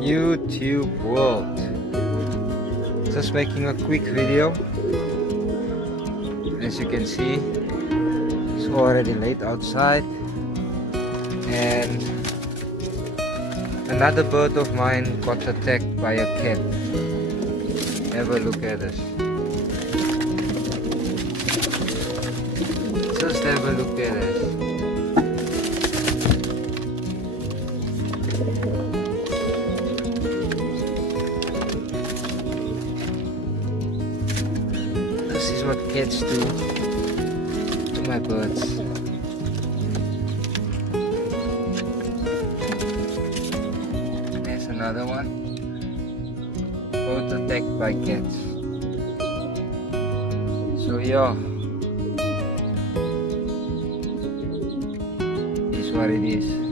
YouTube world. Just making a quick video. As you can see, it's already late outside, and another bird of mine got attacked by a cat. Have a look at this. Just have a look at this. This is what cats do to my birds. There's another one. Both attacked by cats. So yeah, this is what it is.